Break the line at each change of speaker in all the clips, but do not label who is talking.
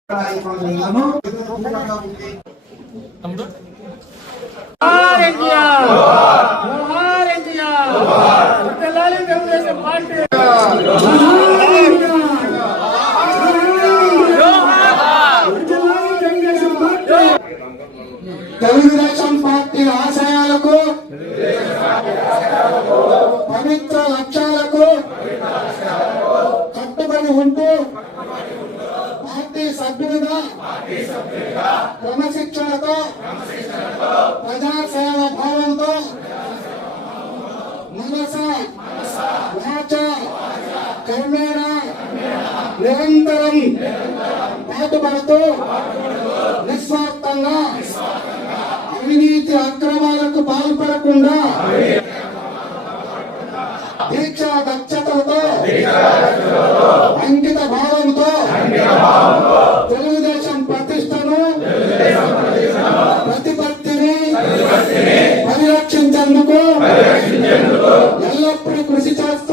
Telugu Desam party ఆశయాలకు పవిత్ర లక్ష్యాలకు కట్టుబడి ఉంటూ పార్టీ సభ్యులుగా క్రమశిక్షణతో ప్రజాసేవ భావంతో మనస వాచ కర్మేణ నిరంతరం పాటుపడుతూ నిస్వార్థంగా అవినీతి అక్రమాలకు పాల్పడకుండా దీక్షా దక్షతలతో అంకిత భావంతో తెలుగుదేశం ప్రతిష్టను ప్రతిపత్తిని పరిరక్షించేందుకు ఎల్లప్పుడూ కృషి చేస్తూ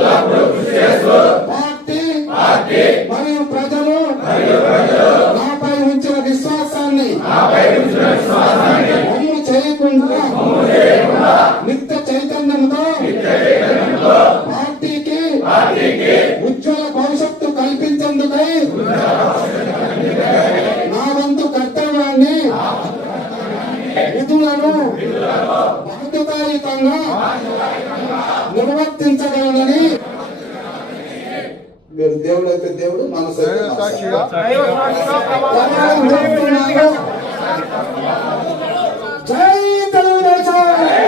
పార్టీ మరియు ప్రజలు నాపై ఉంచిన విశ్వాసాన్ని అమలు చేయకుండా నిత్య చైతన్యంతో పార్టీకి ఉజ్వల భవిష్యత్తు కల్పించేందుకై నా వంతు కర్తవ్యాన్ని విధులను బాధ్యతాయుతంగా నిర్వర్తించగలనని మీరు దేవుడు అయితే దేవుడు మనసు జై తెలుగుదేశం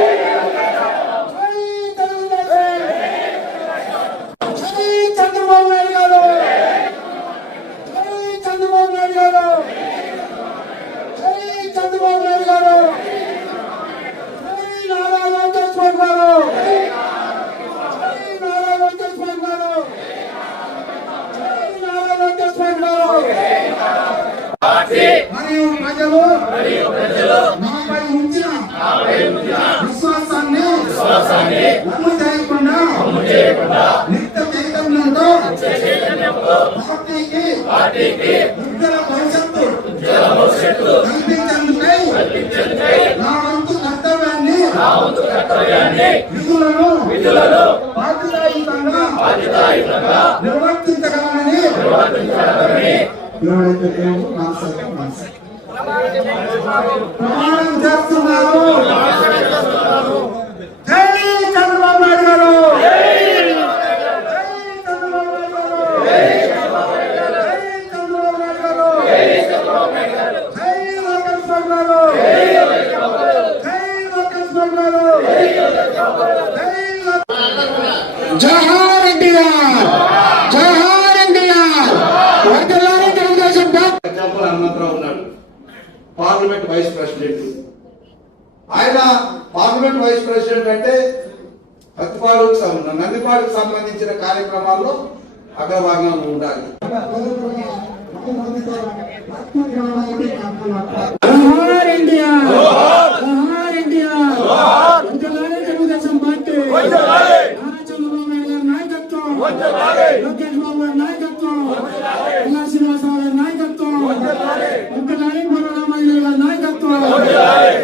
జై చంద్రబాబు నాయుడు గారు జై చంద్రబాబు నాయుడు గారు జై చంద్రబాబు నాయుడు గారు జై నారా లోకేష్ బాబు గారు జై నారా లోకేష్ బాబు గారు జై నారా లోకేష్ బాబు గారు మరియు ప్రజలు నాపై ఉంచిన విశ్వాసాన్ని అమలు చేయకుండా నిత్య చైతన్యంతో పార్టీకి ఉజ్వల భవిష్యత్తు కల్పించేందుకై నా వంతు కర్తవ్యాన్ని విధులను బాధ్యతాయుతంగా నిర్వర్తించగలనని ప్రమాణం చేస్తున్నారు. జై చంద్రబాబు నాయుడు గారు జై చంద్రబాబు నాయుడు గారు జై చంద్రబాబు నాయుడు గారు జై లోకేష్ బాబు గారు జై లోకేష్ బాబు గారు జవహర్ ఎన్టీఆర్ జవహర్ ఎన్టీఆర్ తెలుగుదేశం హనుమంతరావు ఉన్నాడు, పార్లమెంట్ వైస్ ప్రెసిడెంట్. ఆయన పార్లమెంట్ వైస్ ప్రెసిడెంట్ అంటే నందిపాడుకు సంబంధించిన కార్యక్రమాల్లో అగ్రభాగంలో ఉండాలి. జవహర్ ఎన్టీఆర్ జవహర్ ఎన్టీఆర్